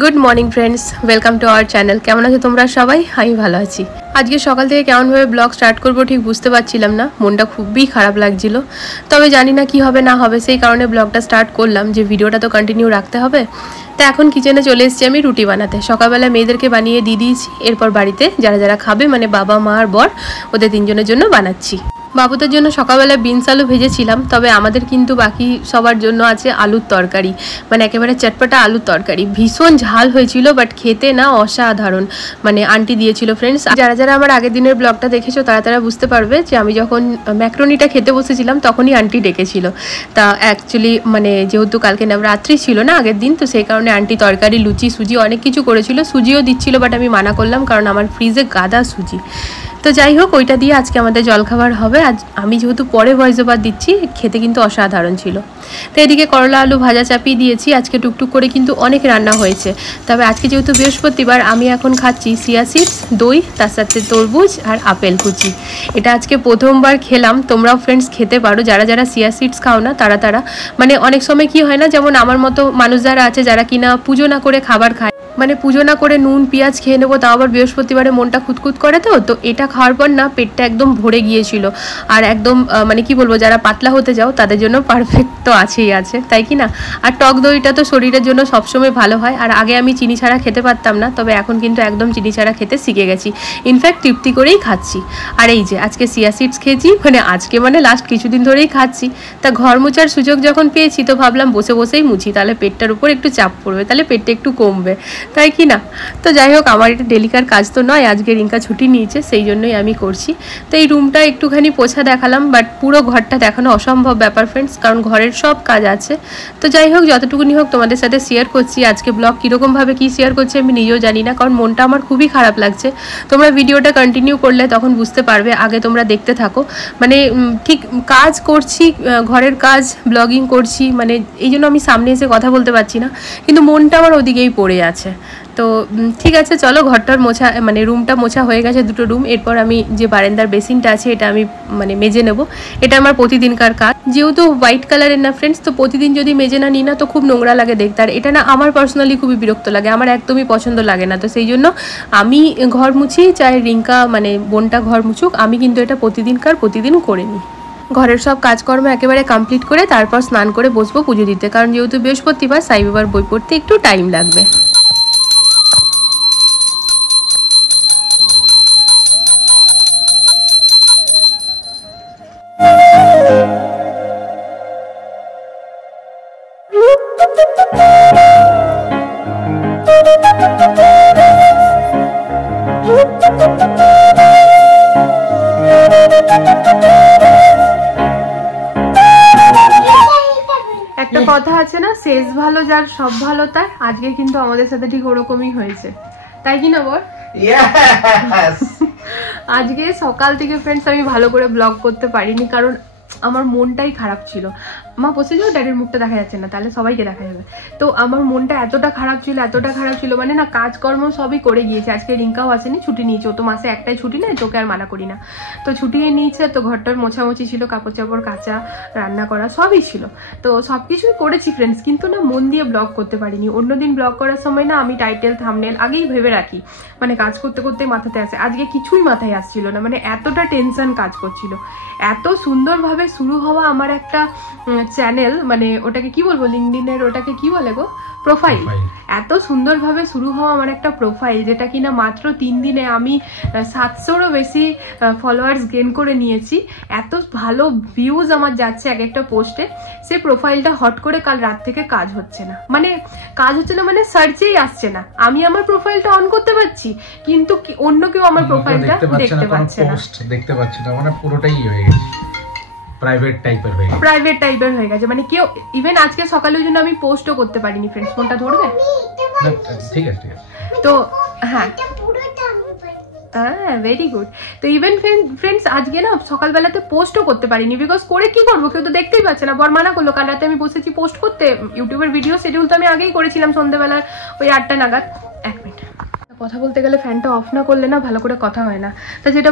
Good morning friends, welcome to our channel. কেমন আছো তোমরা সবাই? আমি ভালো আছি। আজকে সকাল থেকে কেমনভাবে ব্লগ স্টার্ট করবো ঠিক বুঝতে পারছিলাম না, মনটা খুবই খারাপ লাগছিল। তবে জানি না কি হবে না হবে, সেই কারণে ব্লগটা স্টার্ট করলাম যে ভিডিওটা তো কন্টিনিউ রাখতে হবে। তো এখন কিচেনে চলে এসেছি আমি রুটি বানাতে। সকালবেলা মেয়েদেরকে বানিয়ে দিয়ে দিয়েছি, এরপর বাড়িতে যারা যারা খাবে মানে বাবা মা আর বর, ওদের তিনজনের জন্য বানাচ্ছি। বাবুদের জন্য সকালবেলা বিনস আলু ভেজেছিলাম, তবে আমাদের কিন্তু বাকি সবার জন্য আছে আলুর তরকারি, মানে একেবারে চটপটা আলুর তরকারি। ভীষণ ঝাল হয়েছিল, বাট খেতে না অসাধারণ, মানে আন্টি দিয়েছিল। ফ্রেন্ডস, যারা যারা আমার আগের দিনের ব্লগটা দেখেছো তারা তারা বুঝতে পারবে যে আমি যখন ম্যাক্রোনিটা খেতে বসেছিলাম তখনই আন্টি ডেকেছিল। তা অ্যাকচুয়ালি মানে যেহেতু কালকে রাত্রি ছিল না আগের দিন, তো সেই কারণে আন্টি তরকারি, লুচি, সুজি অনেক কিছু করেছিল। সুজিও দিচ্ছিল, বাট আমি মানা করলাম কারণ আমার ফ্রিজে গাদা সুজি। তো যাই হোক, ওইটা দিয়ে আজকে আমাদের জলখাবার হবে। আজ আমি যেহেতু পরে ভয়েস ওভার দিচ্ছি, খেতে কিন্তু অসাধারণ ছিল। তো এদিকে করলা আলু ভাজা চাপিয়ে দিয়েছি। আজকে টুকটুক করে কিন্তু অনেক রান্না হয়েছে। তবে আজকে যেহেতু বৃহস্পতিবার, আমি এখন খাচ্ছি চিয়া সিডস, দই, তার সাথে তরমুজ আর আপেল কুচি। এটা আজকে প্রথমবার খেলাম। তোমরাও ফ্রেন্ডস খেতে পারো, যারা যারা চিয়া সিডস খাও না তারা মানে অনেক সময় কি হয় না, যেমন আমার মতো মানুষ যারা আছে যারা কিনা পুজো না করে খাবার খায়, মানে পুজো না করে নুন পেঁয়াজ খেয়ে নেবো, তাও আবার বৃহস্পতিবারে মনটা খুঁতখুত করে। তো এটা খাওয়ার পর না পেটটা একদম ভরে গিয়েছিল। আর একদম মানে কি বলবো, যারা পাতলা হতে যাও তাদের জন্য পারফেক্ট তো আছেই আছে, তাই কি না? আর টক দইটা তো শরীরের জন্য সবসময় ভালো হয়। আর আগে আমি চিনি ছাড়া খেতে পারতাম না, তবে এখন কিন্তু একদম চিনি ছাড়া খেতে শিখে গেছি। ইনফ্যাক্ট তৃপ্তি করেই খাচ্ছি। আর এই যে আজকে চিয়া সিডস খেয়েছি, মানে লাস্ট কিছুদিন ধরেই খাচ্ছি। তা ঘর মোছার সুযোগ যখন পেয়েছি, তো ভাবলাম বসে বসেই মুছি, তাহলে পেটটার উপর একটু চাপ পড়বে, তাহলে পেটটা একটু কমবে, তাই কি না? তো যাই হোক, আমার এটা ডেলিকার কাজ তো নয়, আজকে রিঙ্কা ছুটি নিয়েছে, সেই জন্যই আমি করছি। তো এই রুমটা একটুখানি পোছা দেখালাম, বাট পুরো ঘরটা দেখানো অসম্ভব ব্যাপার ফ্রেন্ডস, কারণ ঘরের সব কাজ আছে। তো যাই হোক, যতটুকুনি হোক তোমাদের সাথে শেয়ার করছি। আজকে ব্লগ কীরকমভাবে কী শেয়ার করছি আমি নিজেও জানি না, কারণ মনটা আমার খুবই খারাপ লাগছে। তোমরা ভিডিওটা কন্টিনিউ করলে তখন বুঝতে পারবে, আগে তোমরা দেখতে থাকো। মানে ঠিক কাজ করছি, ঘরের কাজ, ব্লগিং করছি, মানে এই জন্য আমি সামনে এসে কথা বলতে পারছি না, কিন্তু মনটা আমার ওদিকেই পড়ে আছে। তো ঠিক আছে, চলো ঘরটার মোছা, মানে রুমটা মোছা হয়ে গেছে, দুটো রুম। এরপর আমি যে বারান্দার বেসিনটা আছে এটা আমি মানে মেজে নেব। এটা আমার প্রতিদিনকার কাজ। যেহেতু হোয়াইট কালারের না ফ্রেন্ডস, তো প্রতিদিন যদি মেজে না নিই না তো খুব নোংরা লাগে দেখতে। আর এটা না আমার পার্সোনালি খুবই বিরক্ত লাগে, আমার একদমই পছন্দ লাগে না। তো সেই জন্য আমি ঘর মুছি, চাই রিঙ্কা মানে বোনটা ঘর মুছুক, আমি কিন্তু এটা প্রতিদিন করে নিই। ঘরের সব কাজকর্ম একেবারে কমপ্লিট করে তারপর স্নান করে বসবো পুজো দিতে, কারণ যেহেতু বৃহস্পতিবার, সাই বাবার বই পড়তে একটু টাইম লাগবে। একটা কথা আছে না, শেষ ভালো যার সব ভালো তার। আজকে কিন্তু আমাদের সাথে ঠিক ওরকমই হয়েছে, তাই কি না বল? আজকে সকাল থেকে ফ্রেন্ডস আমি ভালো করে ব্লগ করতে পারিনি, কারণ আমার মনটাই খারাপ ছিল। মা বসে যাও, ড্যাডির মুখটা দেখা যাচ্ছে না, তাহলে সবাইকে দেখা যাবে। তো আমার মনটা এতটা খারাপ ছিল, মানে না কাজকর্ম সবই করে গিয়েছে। আজকে রিঙ্কাও আসেনি, ছুটি নিয়েছে। ও তো মাসে একটাই ছুটি নেয়, তোকে আর মানা করি না। তো ছুটি নিয়েছে, তো ঘরটার মোছামুছি ছিল, কাপড় চাপড় কাচা, রান্না করা সবই ছিল। তো সব কিছুই করেছি ফ্রেন্ডস, কিন্তু না মন দিয়ে ব্লগ করতে পারিনি। অন্যদিন ব্লগ করার সময় না আমি টাইটেল থাম্বনেল আগেই ভেবে রাখি, মানে কাজ করতে করতে মাথাতে আসে। আজকে কিছুই মাথায় আসছিল না, মানে এতটা টেনশন কাজ করছিল। এত সুন্দরভাবে শুরু হওয়া আমার একটা চ্যানেল, মানে ওটাকে কি বলবো, লিঙ্কডিনের ওটাকে কি বলে গো, প্রোফাইল। এত সুন্দরভাবে শুরু হওয়া আমার একটা প্রোফাইল, যেটা কিনা মাত্র 3 দিনে আমি 700-রও বেশি ফলোয়ার্স গেইন করে নিয়েছি। এত ভালো ভিউজ আমার যাচ্ছে এক একটা পোস্টে। সেই প্রোফাইলটা হট করে কাল রাত থেকে কাজ হচ্ছে না, মানে সার্চেই আসছে না। আমি আমার প্রোফাইলটা অন করতে পারছি, কিন্তু অন্য কেউ আমার প্রোফাইলটা দেখতে পাচ্ছে না, মানে পুরোটাই হয়ে গেছে প্রাইভেট টাইপের হয়ে গেছে। মানে কেউ ইভেন আজকে সকালে ওই জন্য আমি পোস্টও করতে পারিনি ফ্রেন্ডস। ফোনটা ধরবে? ঠিক আছে। তো হ্যাঁ, ভেরি গুড। তো ইভেন ফ্রেন্ডস আজকে না সকালবেলাতে পোস্টও করতে পারিনি, বিকজ করে কি করবো, কেউ তো দেখতেই পাচ্ছে না। বর মানা করলো। কাল রাতে আমি বসেছি পোস্ট করতে। ইউটিউবের ভিডিও শিডিউল তো আমি আগেই করেছিলাম সন্ধ্যেবেলার ওই 8টা নাগাদ। 1 মিনিট, কথা বলতে গেলে ফ্যানটা অফ না করলে না ভালো করে কথা হয় না। তা যেটা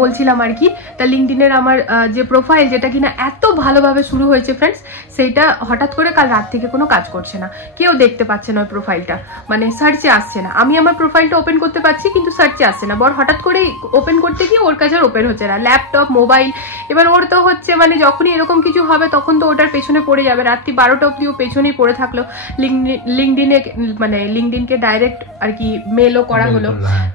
বলছিলাম আর কি, তা লিঙ্কডইনের আমার যে প্রোফাইল, যেটা কিনা এত ভালোভাবে শুরু হয়েছে ফ্রেন্ডস, সেইটা হঠাৎ করে কাল রাত থেকে কোনো কাজ করছে না, কেউ দেখতে পাচ্ছে না ওই প্রোফাইলটা, মানে সার্চে আসছে না। আমি আমার প্রোফাইলটা ওপেন করতে পারছি কিন্তু সার্চে আসছে না। বর হঠাৎ করে ওপেন করতে গিয়ে ওর কাছে আর ওপেন হচ্ছে না, ল্যাপটপ মোবাইল। এবার ওর তো হচ্ছে মানে যখনই এরকম কিছু হবে তখন তো ওটার পেছনে পড়ে যাবে। রাত্রি 12টা অব্দি ও পেছনেই পড়ে থাকলো। লিঙ্কডইনকে ডাইরেক্ট আর কি মেলও করা হলো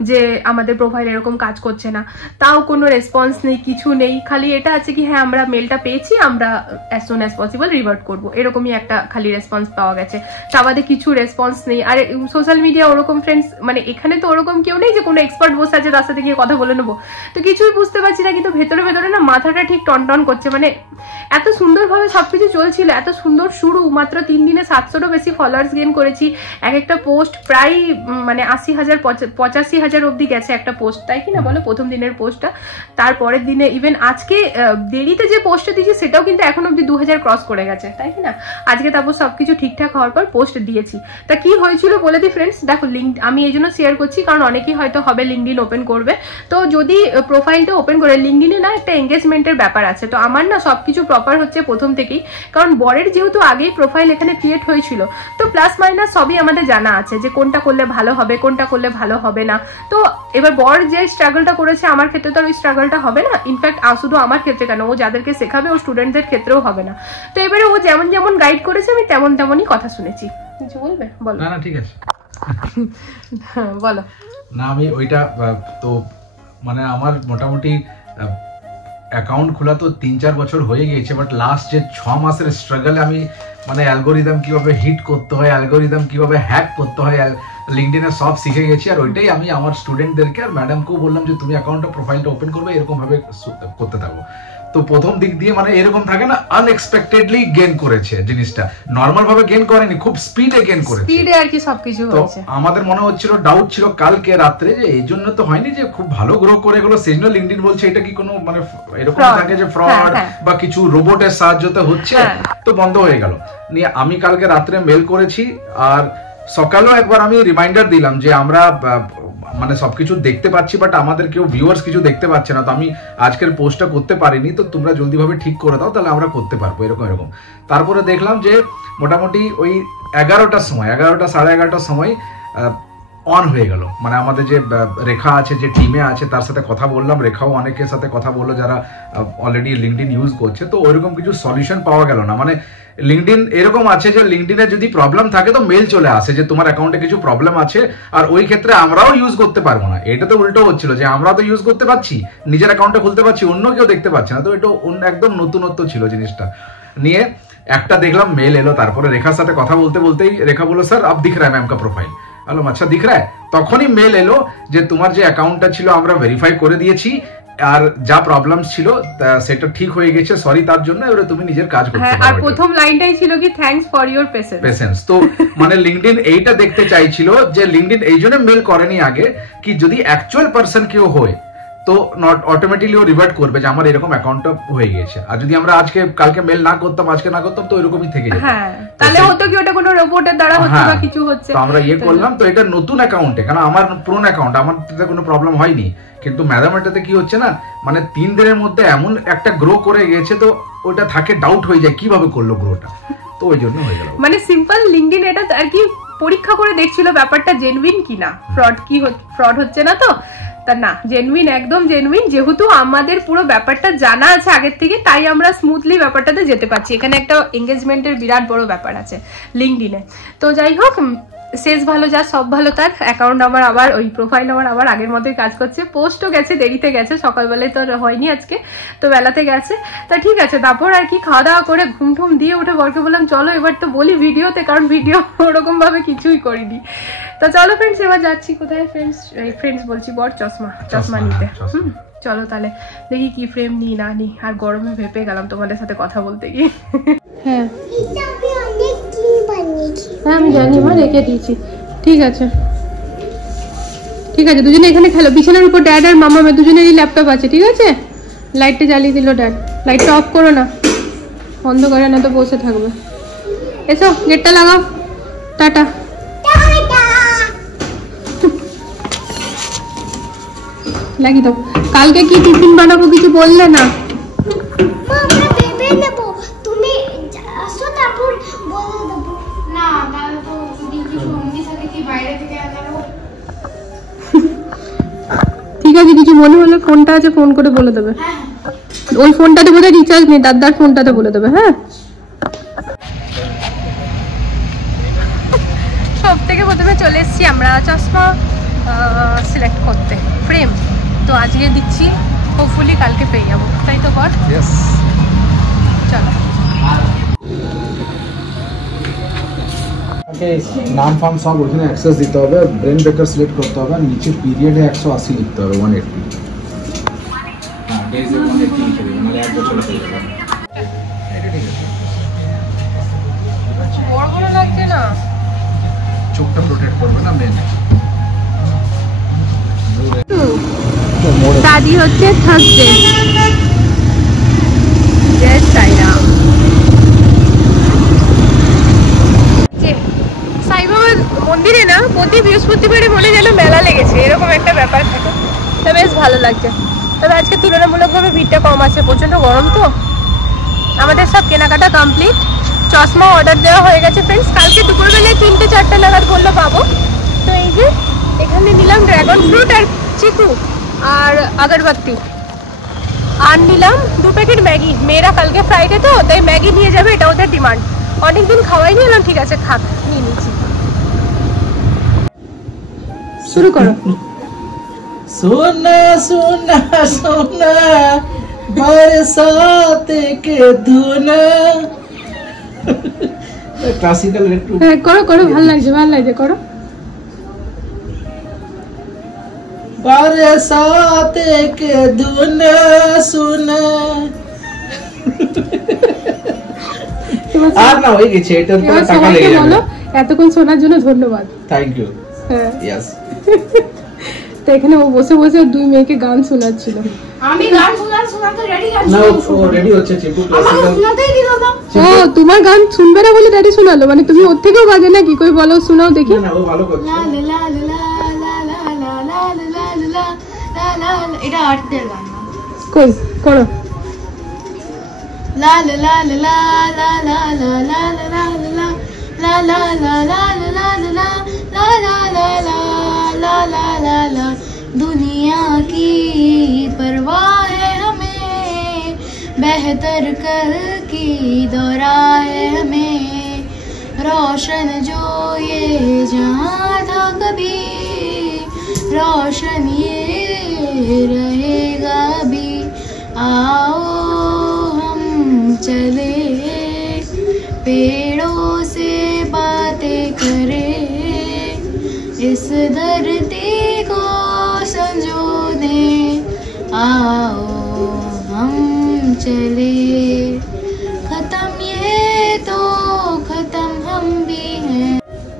যে আমাদের প্রোফাইল এরকম কাজ করছে না, তাও কোনো রেসপন্স নেই, কিছু নেই। খালি এটা আছে কি হ্যাঁ আমরা মেলটা পেয়েছি, আমরা as soon as possible revert করবো, এরকমই একটা খালি রেসপন্স পাওয়া গেছে। তা বাদে কিছু রেসপন্স নেই। আর সোশ্যাল মিডিয়া ওরকম ফ্রেন্ডস, মানে এখানে তো ওরকম কেউ নেই যে কোনো এক্সপার্ট বসে আছে তার সাথে গিয়ে কথা বলে নেবো, তো কিছুই বুঝতে পারছি না। কিন্তু ভেতরে ভেতরে না মাথাটা ঠিক টন করছে। মানে এত সুন্দরভাবে সবকিছু চলছিল, এত সুন্দর শুরু, মাত্র 3 দিনে 700রও বেশি ফলোয়ার্স গেইন করেছি। এক একটা পোস্ট প্রায় মানে 80,000 85,000 অব্দি গেছে একটা পোস্ট, তাই কি না বলো? প্রথম দিনের পোস্টটা, তারপরের দিনে ইভেন আজকে দেরিতে যে পোস্টটা দিয়েছি সেটাও কিন্তু এখন অব্দি 2000 ক্রস করে গেছে, তাই কি না? আজকে তারপর সবকিছু ঠিকঠাক হওয়ার পর পোস্ট দিয়েছি। তা কি হয়েছিল বলে দিই ফ্রেন্ডস, দেখো আমি এই জন্য শেয়ার করছি কারণ অনেকেই হয়তো হবে লিঙ্কডইন ওপেন করবে। তো যদি প্রোফাইলটা ওপেন করে, লিঙ্কডইনে না একটা এঙ্গেজমেন্টের ব্যাপার আছে, তো আমার না সবকিছু প্রপার হচ্ছে প্রথম থেকেই, কারণ বরের যেহেতু আগেই প্রোফাইল এখানে ক্রিয়েট হয়েছিল, তো প্লাস মাইনাস সবই আমাদের জানা আছে যে কোনটা করলে ভালো হবে, কোনটা করলে ভালো হবে না। তো এবার বর যে স্ট্রাগলটা করেছে, আমার ক্ষেত্রে তো আর ওই স্ট্রাগলটা হবে না। ইনফ্যাক্ট শুধু আমার ক্ষেত্রে কেন, ও যাদেরকে শেখাবে ও স্টুডেন্টদের ক্ষেত্রেও হবে না। তো এবারে ও যেমন যেমন গাইড করেছে আমি তেমনই কথা শুনেছি। কিছু বলবে? বলো। না ঠিক আছে বলো না। আমি ওইটা তো মানে আমার মোটামুটি অ্যাকাউন্ট খোলা তো 3-4 বছর হয়ে গিয়েছে, বাট লাস্ট যে 6 মাসের স্ট্রাগলে আমি মানে অ্যালগোরিদম কিভাবে হিট করতে হয়, অ্যালগোরিদম কিভাবে হ্যাক করতে হয়, লিঙ্কডইনে সব শিখে গেছি। আর ওইটাই আমি আমার স্টুডেন্টদেরকে আর ম্যাডামকেও বললাম যে তুমি অ্যাকাউন্টটা প্রোফাইলটা ওপেন করবে, এরকম ভাবে করতে থাকবো। তো প্রথম দিক দিয়ে মানে এরকম থাকে না, আনএক্সপেক্টেডলি গেইন করেছে জিনিসটা, নরমাল ভাবে গেইন করেনি, খুব স্পিডে গেইন করেছে। স্পিডে আর কি সবকিছু হয়েছে। আমাদের মনে হচ্ছিল, ডাউট ছিল কালকে রাত্রে যে এই জন্য তো হয়নি যে খুব ভালো গ্রো করে গেল, সেজন্য লিঙ্কডইন বলছে এটা কি কোনো মানে এরকম থাকে যে ফ্রড বা কিছু রোবটের সাহায্যতে হচ্ছে, তো বন্ধ হয়ে গেল। নিয়ে আমি কালকে রাত্রে মেল করেছি, আর সকালেও একবার আমি রিমাইন্ডার দিলাম যে আমরা মানে সবকিছু দেখতে পাচ্ছি বাট আমাদের কেউ ভিউয়ার্স কিছু দেখতে পাচ্ছে না, তো আমি আজকের পোস্টটা করতে পারিনি, তো তোমরা জলদিভাবে ঠিক করে দাও তাহলে আমরা করতে পারবো, এরকম। তারপরে দেখলাম যে মোটামুটি ওই 11টার সময়, 11টা 11:30টার সময় অন হয়ে গেল। মানে আমাদের যে রেখা আছে, যে টিমে আছে, তার সাথে কথা বললাম, রেখাও অনেকের সাথে কথা বললো যারা অলরেডি লিঙ্কডইন ইউজ করছে। তো ওইরকম কিছু সলিউশন পাওয়া গেল না। মানে লিঙ্কডইন এরকম আছে যে লিঙ্কডইনে যদি প্রবলেম থাকে তো মেল চলে আসে যে তোমার অ্যাকাউন্টে কিছু প্রবলেম আছে, আর ওই ক্ষেত্রে আমরাও ইউজ করতে পারবো না। এটা তো উল্টো হচ্ছিল যে আমরা তো ইউজ করতে পারছি, নিজের অ্যাকাউন্টে খুলতে পারছি, অন্য কেউ দেখতে পাচ্ছে না। তো এটা একদম নতুনত্ব ছিল জিনিসটা নিয়ে। একটা দেখলাম মেল এলো, তারপরে রেখার সাথে কথা বলতেই রেখা বললো স্যার আব দিখ রা হ্যায় ম্যাম কা প্রোফাইল। বললাম আচ্ছা দিখ রা হ্যায়। তখনই মেল এলো যে তোমার যে অ্যাকাউন্টটা ছিল আমরা ভেরিফাই করে দিয়েছি, আর যা প্রবলেম ছিল সেটা ঠিক হয়ে গেছে, সরি তার জন্য, এবারে তুমি নিজের কাজ করতে পারো। আর প্রথম লাইনটাই ছিল কি থ্যাঙ্কস ফর ইওর পেশেন্স। তো মানে লিঙ্কডইন এইটা দেখতে চাইছিল যে লিঙ্কডইন এই জন্য মেল করেনি আগে কি যদি অ্যাকচুয়াল পারসন কেউ হয় তো নট অটোমেটিকলি ও রিভার্ট করবে যে আমার এরকম অ্যাকাউন্টটা হয়ে গেছে। আর যদি আমরা কালকে মেল না করতাম, আজকে না করতাম, তো এরকমই থেকে যেত। হ্যাঁ, তাহলে হতো কি ওটা কোনো রোবটের দ্বারা হচ্ছে বা কিছু হচ্ছে। তো আমরা করলাম। তো এটা নতুন অ্যাকাউন্টে, কারণ আমার পুরনো অ্যাকাউন্ট, আমার কোনো প্রবলেম হয়নি, কিন্তু ম্যাডাম এটাতে কি হচ্ছে না, মানে 3 দিনের মধ্যে এমন একটা গ্রো করে গেছে, তো ওটা থাকে ডাউট হয়ে যায় কিভাবে করলো গ্রোটা, তো ওই জন্য হয়ে গেল। মানে সিম্পল লিঙ্কডইন এটা আর কি পরীক্ষা করে দেখছিল ব্যাপারটা জেনুইন কিনা, ফ্রড হচ্ছে না তো। তা না, জেনুইন, একদম জেনুইন। যেহেতু আমাদের পুরো ব্যাপারটা জানা আছে আগের থেকে, তাই আমরা স্মুথলি ব্যাপারটাতে যেতে পারছি। এখানে একটা এঙ্গেজমেন্টের বিরাট বড় ব্যাপার আছে লিঙ্কডইনে। তো যাই হোক, শেষ ভালো যা সব ভালো তার। অ্যাকাউন্ট আমার আবার ওই প্রোফাইল আমার আবার আগের মতোই কাজ করছে। পোস্টও গেছে, দেরিতে গেছে, সকালবেলায় তো হয়নি আজকে, তো বেলাতে গেছে। তা ঠিক আছে, তারপর আর কি খাওয়া দাওয়া করে ঘুম ঠুম দিয়ে উঠে বরকে বললাম চলো এবার তো বলি ভিডিওতে, কারণ ভিডিও ওরকম ভাবে কিছুই করিনি। তো চলো ফ্রেন্ডস, এবার যাচ্ছি কোথায় ফ্রেন্ডস বলছি, বর চশমা নিতে। চলো তাহলে দেখি কি ফ্রেম নিই না নিই। আর গরমে ভেপে গেলাম তোমাদের সাথে কথা বলতে গিয়ে। হ্যাঁ আমি জানি, মা রেখে দিয়েছি। ঠিক আছে দুজনে এখানে খেলো। বিছানার উপর ড্যাড আর মামা দুজনেরই ল্যাপটপ আছে, ঠিক আছে? লাইটটা জ্বালিয়ে দিল ড্যাড। লাইটটা অফ করো না, বন্ধ করে না তো বসে থাকবে। এসো গেটটা লাগাও। টাটা। লাগি দাও। কালকে কি টিফিন বানাবো কিছু বললে না? আমরা ভেবে নেব, তুমি আসো তারপর বলে দেবো। না তাহলে তো যদি কিছু অমনি থাকে কি বাইরে থেকে আনাবো। ঠিক আছে, কিছু মনে হলে ফোনটা আছে, ফোন করে বলে দেবে। ওই ফোনটাতে বোধহয় রিচার্জ নেই, দাদার ফোনটাতে বলে দেবে। হ্যাঁ, সব থেকে প্রথমে চলে এসেছি আমরা চশমা সিলেক্ট করতে, ফ্রেম। তো আজকে দিচ্ছি, হোপফুলি কালকে পেয়ে যাবো, তাই তো কর। চলো। নাম ফাম সব ওখানে অ্যাক্সেস দিতে হবে, ব্রেন ব্রেকার সিলেক্ট করতে হবে, নিচে পিরিয়ডে 180 লিখতে হবে, 180। হ্যাঁ, ডেজে 180 লিখে দেবে, নাহলে এক বছর হয়ে যাবে। এটা ঠিক আছে, বড় বড় লাগছে না, চোখটা প্রোটেক্ট করবে না মেন। দাদি হচ্ছে থার্সডে। জয় সাইরাম। সাইবাবার মন্দিরে না প্রতি বৃহস্পতিবারে মনে যেন মেলা লেগেছে, এরকম একটা ব্যাপার থাকে। তো বেশ ভালো লাগছে। তবে আজকে তুলনামূলকভাবে ভিড়টা কম আছে, প্রচন্ড গরম তো। আমাদের সব কেনাকাটা কমপ্লিট, চশমা অর্ডার দেওয়া হয়ে গেছে ফ্রেন্ডস। কালকে দুপুরবেলায় 3টে-4টে নাগাদ বললো পাবো। তো এই যে এখানে নিলাম ড্রাগন ফ্রুট আর চিকু আর আগরবাতি, আর নিলাম 2 প্যাকেট ম্যাগি। মেয়েরা কালকে ফ্রাইডে তো, তাই ম্যাগি নিয়ে যাবে, এটা ওদের ডিমান্ড। অনেকদিন খাওয়াই নিলাম, ঠিক আছে খাক, নিয়ে নিচ্ছি। শুরু করো। सोना सोना सोना बरसाते के धुना। क्लासिकल একটু হ্যাঁ করো করো, ভালো লাগছে ভালো লাগছে, করো। बरसाते के धुना सुना। আর না হয়ে গেছে, এটার পর টাকা লেগে যাবে। এতক্ষণ শোনার জন্য ধন্যবাদ। Thank you. হ্যাঁ, ইয়েস। তো এখানে ও বসে বসে 2 মেয়েকে গান শোনাচ্ছিল। আমি গান শোনাতে রেডি আছি। না ও রেডি হচ্ছে, চিকু ক্লাসিক্যাল শোনাতেই দিল না। ও তোমার গান শুনবে না বলে ড্যাডি শোনালো, মানে তুমি ওর থেকেও বাজে নাকি? কই বলো, শোনাও দেখি। না ও ভালো করছে। লা লা লা লা লা লা লা লা লা লা লা লা, এটা আর্টদের গান না। কই করো। লা লা লা লা লা লা লা লা লা লা লা লা লা লা লা লা লা লা ला ला ला ला ला। दुनिया की परवाह है हमें, बेहतर कल की दौरा है हमें। रोशन जो ये जहां था कभी, रोशन ये रहेगा भी। आओ हम चले पेड़ों से बातें करें, इस धरती को संजोने। आओ हम चले, खत्म ये तो खत्म हम भी हैं।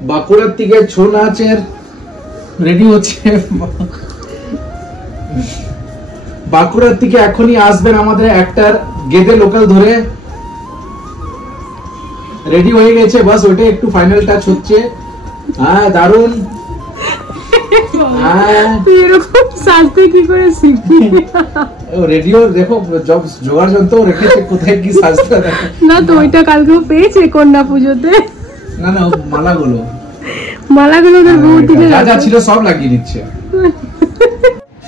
বাঁকুড়ার থেকে ছৌ নাচের রেডি হচ্ছে। বাঁকুড়ার থেকে এখনই আসবেন আমাদের অ্যাক্টর গেদে লোকাল ধরে, রেডি হয়ে গেছে, বাস ওইটা একটু ফাইনাল টাচ হচ্ছে। হ্যাঁ দারুন। এরকম সাজতে কি করে শিখবি? রেডিও দেখো জব জোগাড় যন্ত্র রেখেছে, কোথায় কি সাজতে দেখো না তো ওইটা কালকেও পেয়েছে কন্যা পুজোতে। না না মালাগুলো ওদের বহুত দিনে যা যা ছিল সব লাগিয়ে দিচ্ছে।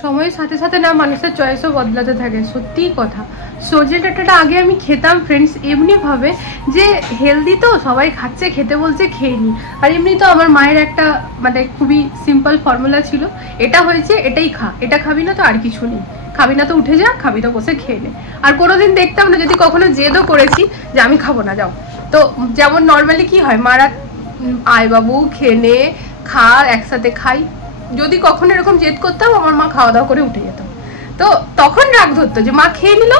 সময়ের সাথে সাথে না মানুষের চয়েসও বদলাতে থাকে, সত্যিই কথা। সজনে ডাঁটাটা আগে আমি খেতাম ফ্রেন্ডস এমনি ভাবে যে হেলদি তো, সবাই খাচ্ছে, খেতে বলছে খেয়ে নি। আর এমনি তো আমার মায়ের একটা মানে খুবই সিম্পল ফর্মুলা ছিল, এটা হয়েছে এটাই খা, এটা খাবি না তো আর কিছু নেই, খাবি না তো উঠে যা, খাবি তো বসে খেয়ে নে। আর কোনোদিন দেখতাম না যদি কখনো জেদও করেছি যে আমি খাবো না যাও, তো যেমন নর্মালি কি হয় মারা আয় বাবু খেয়ে নে, খা, একসাথে খাই। যদি কখনো এরকম জেদ করতাম আমার মা খাওয়া দাওয়া করে উঠে যেত, তো তখন রাগ ধরতো যে মা খেয়ে নিল,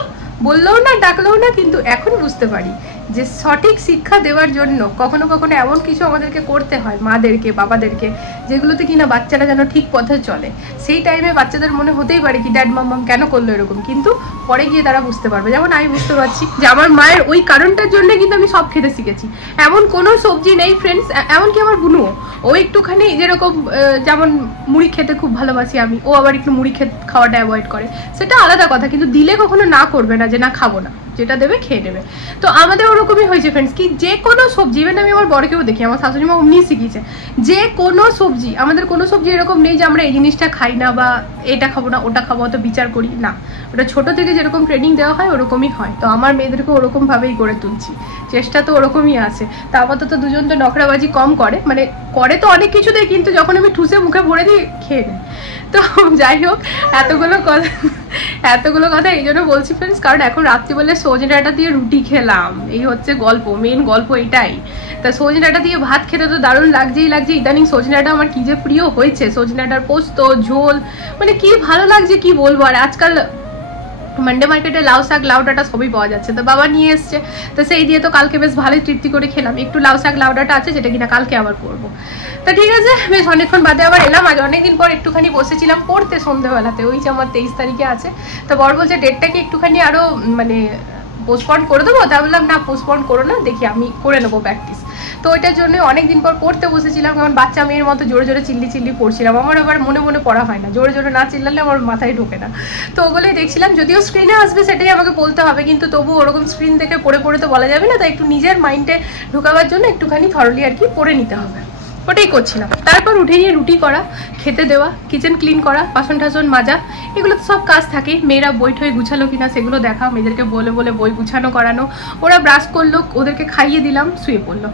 বললেও না ডাকলেও না। কিন্তু এখন বুঝতে পারি যে সঠিক শিক্ষা দেওয়ার জন্য কখনো কখনো এমন কিছু আমাদেরকে করতে হয় মাদেরকে বাবাদেরকে, যেগুলোতে কিনা বাচ্চারা যেন ঠিক পথে চলে। সেই টাইমে বাচ্চাদের মনে হতেই পারে কি ড্যাড মাম্মাম কেন করলো এরকম, কিন্তু পরে গিয়ে তারা বুঝতে পারবে। যেমন আমি বুঝতে পারছি যে আমার মায়ের ওই কারণটার জন্য কিন্তু আমি সব খেতে শিখেছি। এমন কোনো সবজি নেই ফ্রেন্ডস, এমনকি আমার বুনুও, ও একটুখানি যেরকম যেমন মুড়ি খেতে খুব ভালোবাসি আমি, ও আবার একটু মুড়ি খাওয়াটা অ্যাভয়েড করে, সেটা আলাদা কথা, কিন্তু দিলে কখনো না করবে না যে না খাবো না, যেটা দেবে খেয়ে নেবে। তো আমাদের ওরকমই হয়েছে ফ্রেন্ডস, কি যে কোনো সবজি, ইভেন আমি আমার বরকেও দেখি, আমার শাশুড়ি মা অমনি শিখিয়েছে, যে কোনো সবজি, আমাদের কোনো সবজি এরকম নেই যে আমরা এই জিনিসটা খাই না বা এটা খাবো না ওটা খাবো, অত বিচার করি না। ওটা ছোট থেকে যেরকম ট্রেনিং দেওয়া হয় ওরকমই হয়। তো আমার মেয়েদেরকে ওরকম ভাবেই করে তুলছি, চেষ্টা তো ওরকমই আছে। তা আপাতত দুজন তো নখরাবাজি কম করে, মানে করে তো অনেক কিছুতেই, কিন্তু যখন আমি ঠুসে মুখে ভরে দিই খেয়ে নেই। তো যাই হোক, এতগুলো কথা এই জন্য বলছি ফ্রেন্ডস, কারণ এখন রাত্রিবেলা সজনে ডাঁটা দিয়ে রুটি খেলাম, এই হচ্ছে গল্প, মেন গল্প এটাই। তা সজনে ডাঁটা দিয়ে ভাত খেতে তো দারুণ লাগছে। ইদানিং সজনে ডাঁটা আমার কি যে প্রিয় হয়েছে, সজনে ডাঁটার পোস্ত ঝোল, মানে কি ভালো লাগছে কি বলবো। আর আজকাল মান্ডে মার্কেটে লাউ শাক লাউ ডাঁটা সবই পাওয়া যাচ্ছে, তো বাবা নিয়ে এসছে, তো সেই দিয়ে তো কালকে বেশ ভালোই তৃপ্তি করে খেলাম। একটু লাউ শাক লাউ ডাঁটা আছে, যেটা কিনা কালকে আবার করবো। তা ঠিক আছে, বেশ অনেকক্ষণ বাদে আবার এলাম। আজ অনেকদিন পর একটুখানি বসেছিলাম পড়তে সন্ধ্যেবেলাতে, ওই যে আমার 23 তারিখে আছে। তো বর বলছে ডেটটাকে একটুখানি আরো মানে পোস্টপন করে দেবো, তা বললাম না পোস্টপন করো না, দেখি আমি করে নেবো প্র্যাকটিস। তো ওইটার জন্য অনেকদিন পর পড়তে বসেছিলাম, কারণ বাচ্চা মেয়ের মতো জোরে জোরে চিল্লি পড়ছিলাম। আমার আবার মনে মনে পড়া হয় না, জোরে জোরে না চিল্লালে আমার মাথায় ঢোকে না। তো ওগুলোই দেখছিলাম, যদিও স্ক্রিনে আসবে সেটাই আমাকে বলতে হবে, কিন্তু তবু ওরকম স্ক্রিন দেখে পড়ে তো বলা যাবে না, তাই একটু নিজের মাইন্ডে ঢোকাবার জন্য একটুখানি থরলি আর কি পড়ে নিতে হবে, ওটাই করছিলাম। তারপর উঠে গিয়ে রুটি করা, খেতে দেওয়া, কিচেন ক্লিন করা, বাসন টাসন মাজা, এগুলো তো সব কাজ থাকেই। মেয়েরা বই ঠই গুছালো কিনা সেগুলো দেখা, মেয়েদেরকে বলে বই গুছানো করানো, ওরা ব্রাশ করলো, ওদেরকে খাইয়ে দিলাম, শুয়ে পড়লো।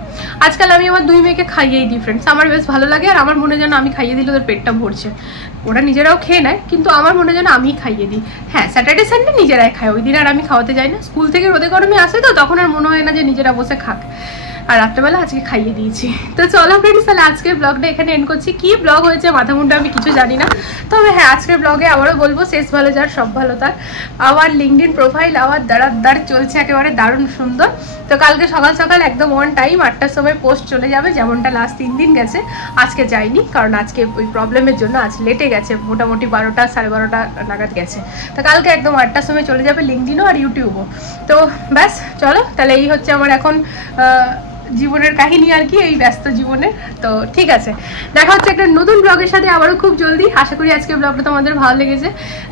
আজকাল আমি আমার 2 মেয়েকে খাইয়েই দিই ফ্রেন্ডস, আমার বেশ ভালো লাগে। আর আমার মনে যেন আমি খাইয়ে দিলে ওদের পেটটা ভরছে, ওরা নিজেরাও খেয়ে নেয়, কিন্তু আমার মনে যেন আমি খাইয়ে দিই। হ্যাঁ, স্যাটারডে সানডে নিজেরাই খায়, ওই দিন আর আমি খাওয়াতে যাই না। স্কুল থেকে রোদে গরমে আসে তো তখন আর মনে হয় না যে নিজেরা বসে খাক। আর রাত্রেবেলা আজকে খাইয়ে দিয়েছি। তো চলো ফ্রেন্ডস, তাহলে আজকের ব্লগটা এখানে এন্ড করছি। কি ব্লগ হয়েছে মাথা মুন্ডা আমি কিছু জানি না, তবে হ্যাঁ আজকের ব্লগে আবারও বলবো, শেষ ভালো যার সব ভালো তার। আমার লিঙ্কডইন প্রোফাইল আবার দাঁড় চলছে, একেবারে দারুণ সুন্দর। তো কালকে সকাল সকাল একদম অন টাইম 8টার সময় পোস্ট চলে যাবে, যেমনটা লাস্ট 3 দিন গেছে। আজকে যাইনি, কারণ আজকে ওই প্রবলেমের জন্য আজ লেটে গেছে, মোটামুটি 12টা 12:30 নাগাদ গেছে। তো কালকে একদম 8টার সময় চলে যাবে লিঙ্কডইনও আর ইউটিউবও। তো ব্যাস চলো, তাহলে এই হচ্ছে আমার এখন জীবনের কাহিনী আর কি, এই ব্যস্ত জীবনে। তো ঠিক আছে, দেখা হচ্ছে একটা নতুন ব্লগের সাথে আবারও খুব জলদি। আশা করি আজকের ব্লগটা তোমাদের ভালো লেগেছে।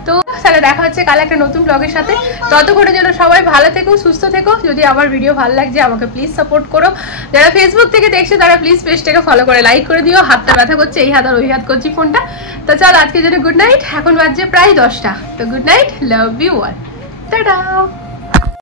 তো তাহলে দেখা হচ্ছে কাল একটা নতুন ব্লগের সাথে। ততক্ষণে যেন সবাই ভালো থেকো, সুস্থ থেকো। যদি আমার ভিডিও ভালো লাগছে আমাকে প্লিজ সাপোর্ট করো। যারা ফেসবুক থেকে দেখছো তারা প্লিজ পেজটাকে ফলো করে লাইক করে দিও। হাতটা ব্যথা করছে, এই হাত আর ওই হাত করছি ফোনটা। তো চল আজকে জন্য গুড নাইট, এখন বাজছে প্রায় 10টা। তো good night, love you all, tata.